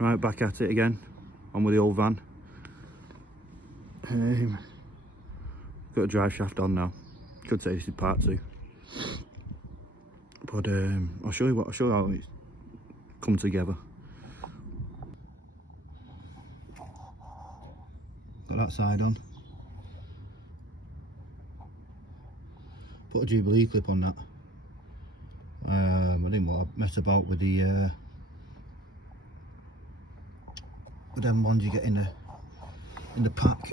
Right, back at it again, on with the old van. Got a drive shaft on now. Could say this is part 2, but I'll show you how it's come together. Got that side on. Put a Jubilee clip on that. I didn't want to mess about with the with them ones you get in the pack.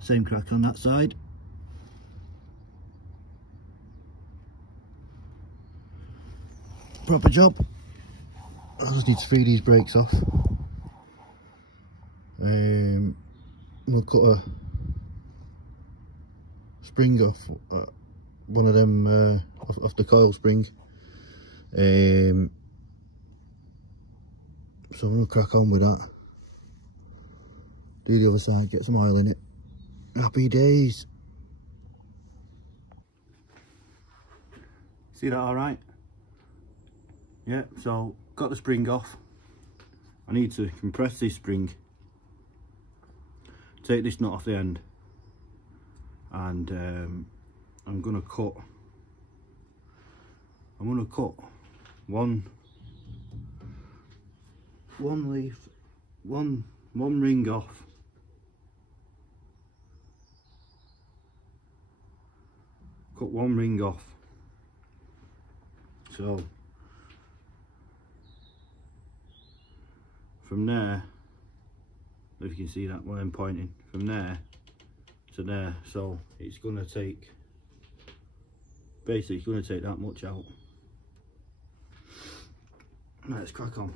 Same crack on that side. Proper job. I just need to free these brakes off. We'll cut a spring off, one of them off the coil spring. So I'm going to crack on with that. Do the other side, get some oil in it. Happy days. See that alright? Yeah, so got the spring off. I need to compress this spring, take this nut off the end, and I'm gonna cut one leaf, one ring off. Cut one ring off. So from there, if you can see that where I'm pointing, from there to there, so it's going to take, basically it's going to take that much out. Let's crack on.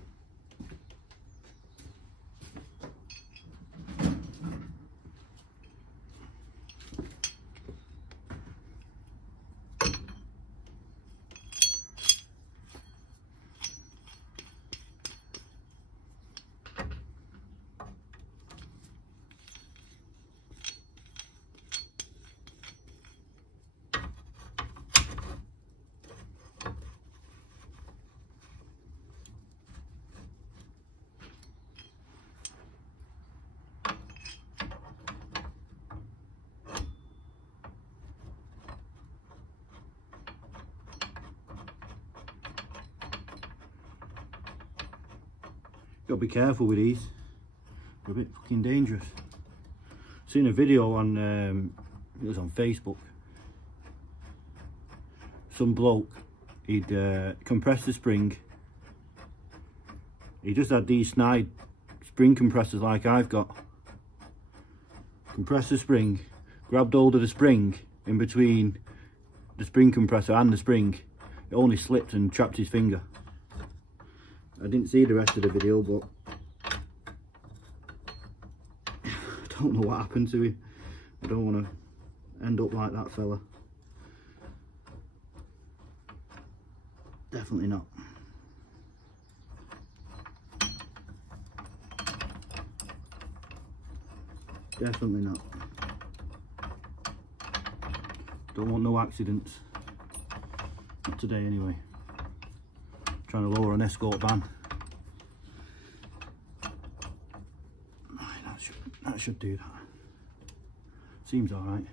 Gotta be careful with these, they're a bit fucking dangerous. Seen a video on, it was on Facebook. Some bloke, he'd compressed the spring. He just had these snide spring compressors like I've got. Compressed the spring, grabbed hold of the spring in between the spring compressor and the spring. It only slipped and trapped his finger. I didn't see the rest of the video, but I don't know what happened to him. I don't want to end up like that fella. Definitely not. Definitely not. Don't want no accidents. Not today anyway. Trying to lower an escort van. Right, that should do that. Seems all right.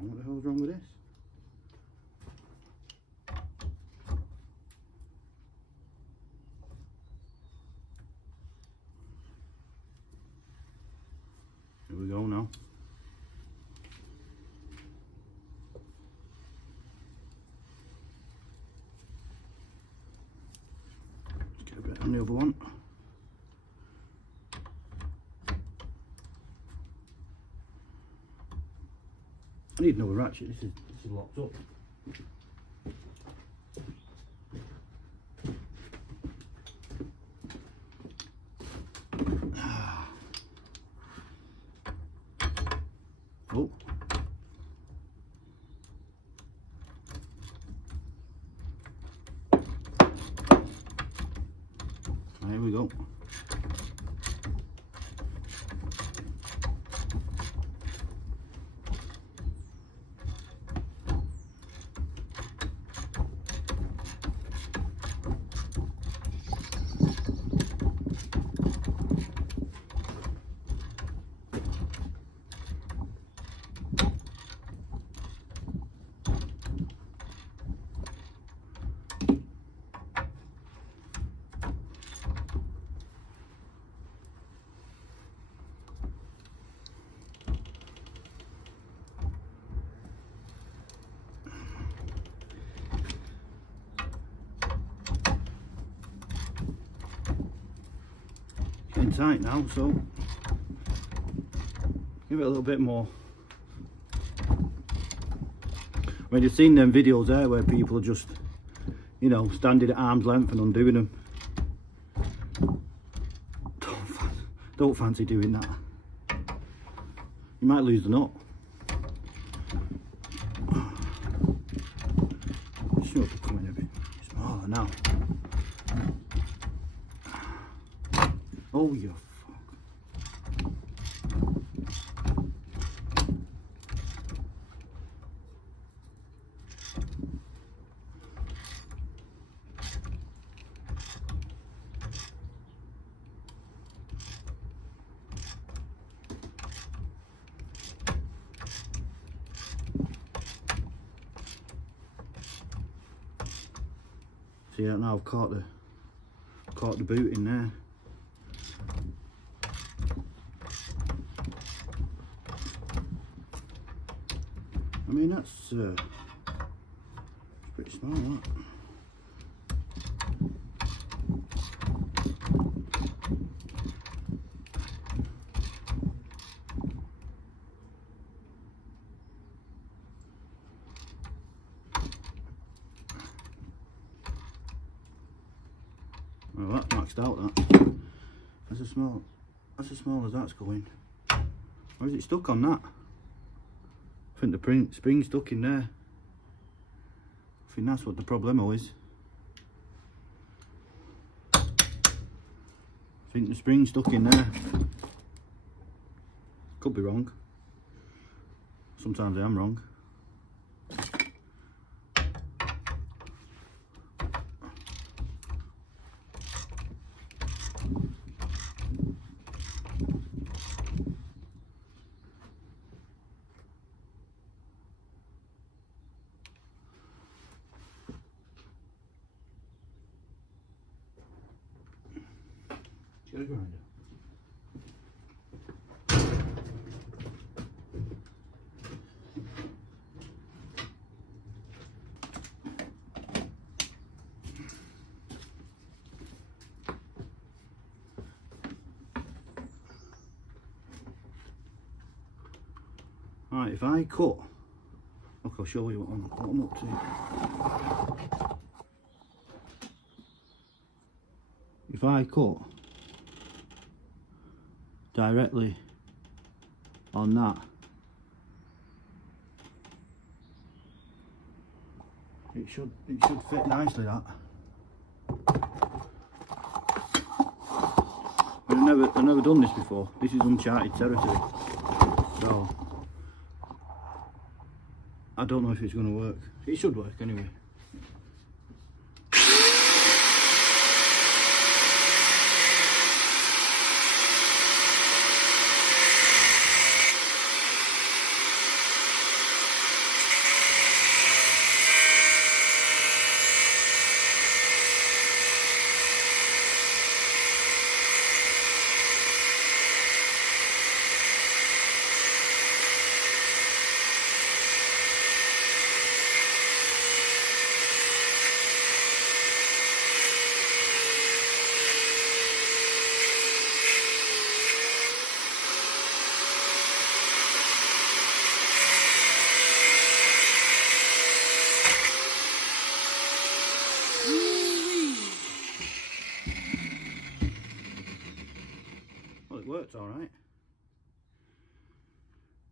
What the hell's wrong with this? Here we go now. Let's get a bit on the other one. I need another ratchet. This is locked up. Oh. There we go. Getting tight now, so give it a little bit more. I mean, you've seen them videos there where people are just, you know, standing at arm's length and undoing them. Don't fancy doing that. You might lose the nut. Should be coming a bit smaller now. Oh, you fuck. See that now? I've caught the boot in there. I mean, that's pretty small, that. Well, that's maxed out, that. That's as small as that's going. Or is it stuck on that? I think the spring's stuck in there. I think that's what the problemo is. I think the spring's stuck in there. Could be wrong. Sometimes I am wrong. Get a grinder. Right, if I cut, look, I'll show you what I'm up to. If I cut directly on that, it should fit nicely, that. I've never done this before. This is uncharted territory, so I don't know if it's going to work. It should work anyway.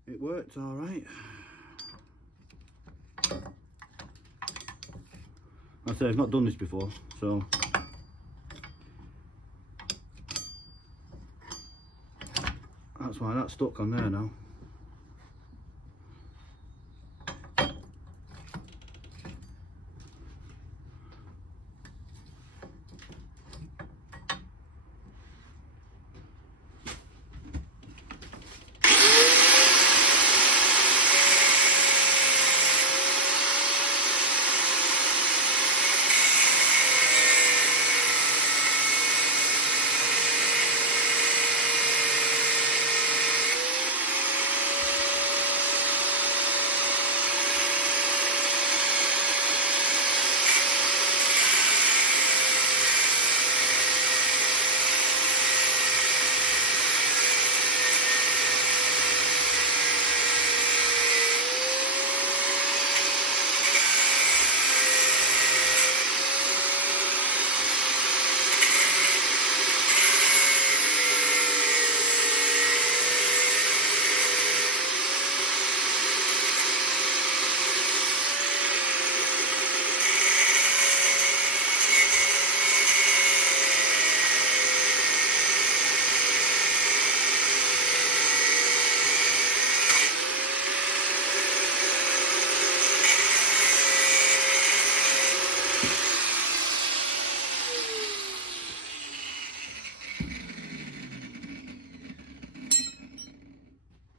it worked all right. I say I've not done this before, so that's why that's stuck on there now.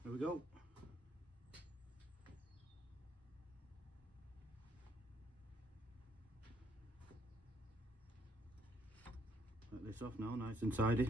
There we go. Let this off now, nice and tidy.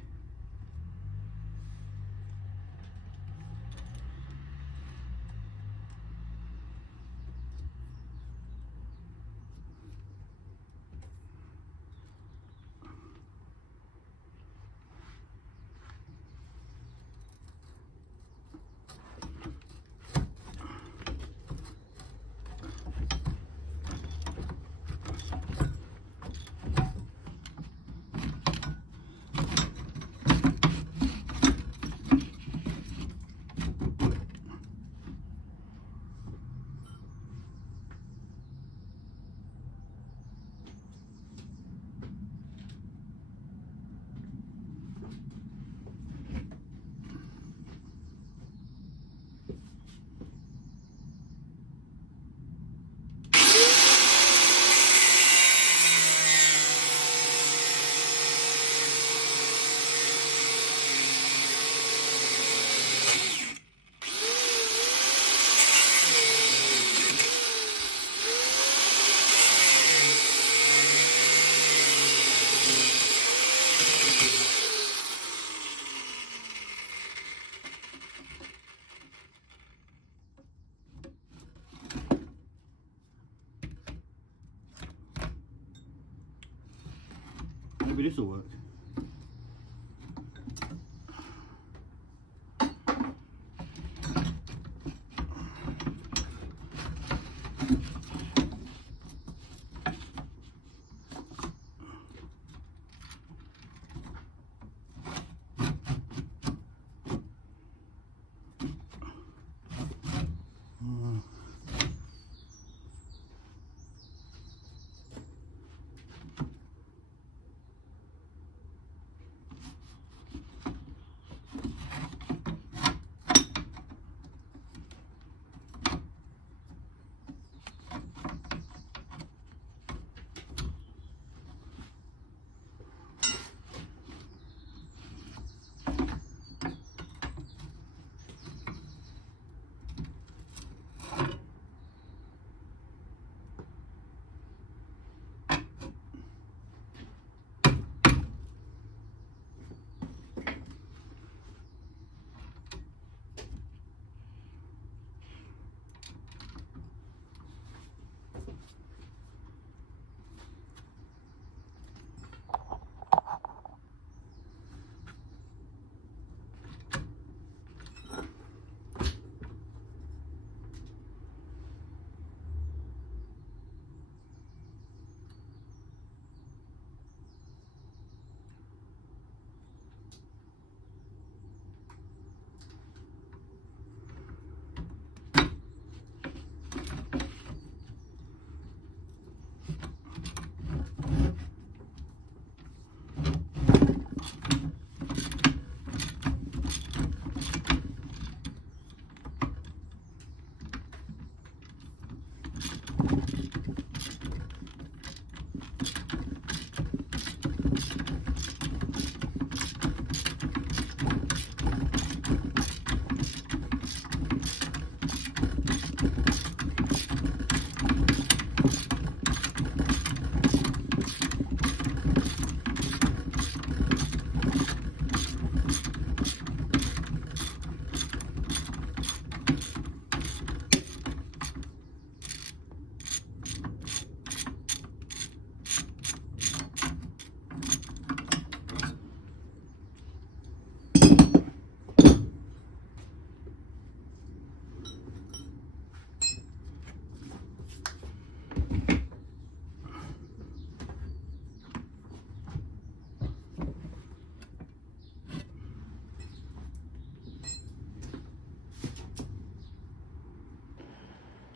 Maybe this will work.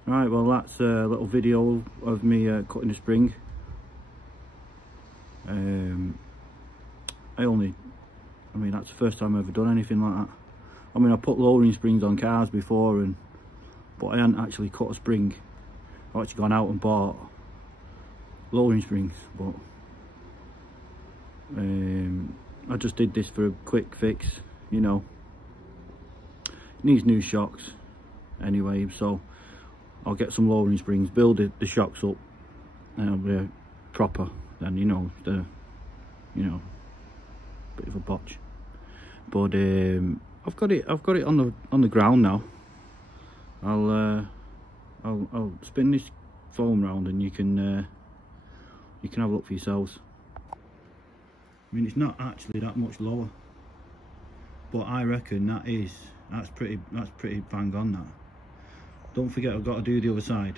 Right, well that's a little video of me cutting the spring. I mean that's the first time I've ever done anything like that. I mean I put lowering springs on cars before, but I hadn't actually cut a spring. I've actually gone out and bought lowering springs, but I just did this for a quick fix, you know. It needs new shocks anyway, so I'll get some lowering springs, build the shocks up, and it'll be proper. Then you know bit of a botch. But I've got it on the ground now. I'll spin this foam round and you can have a look for yourselves. I mean it's not actually that much lower, but I reckon that's pretty bang on that. Don't forget I've got to do the other side.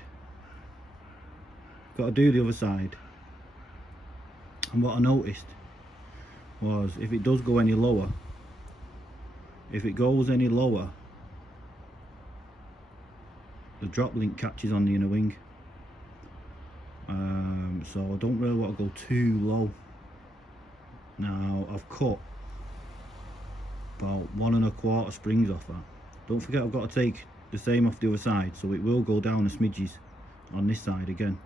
And what I noticed was if it does go any lower, the drop link catches on the inner wing. So I don't really want to go too low. Now I've cut about 1 1/4 springs off that. Don't forget I've got to take the same off the other side, so it will go down a smidges on this side again.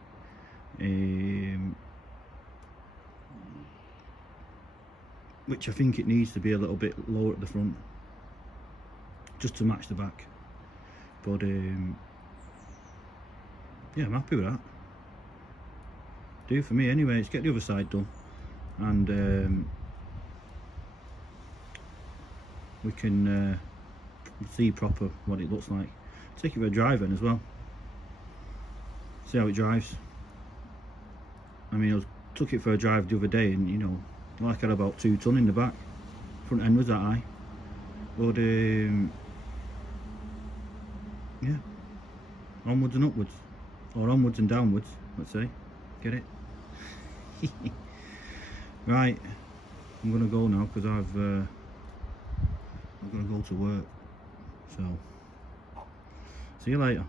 Which I think it needs to be a little bit lower at the front, just to match the back. But yeah, I'm happy with that. Do for me anyway. Let's get the other side done, and we can see proper what it looks like. Take it for a drive in as well, see how it drives. I mean I took it for a drive the other day, and you know, like I had about 2 ton in the back. Front end was that high, but yeah, onwards and upwards, or onwards and downwards, let's say. Get it? Right, I'm gonna go now because I've got to go to work. So see you later.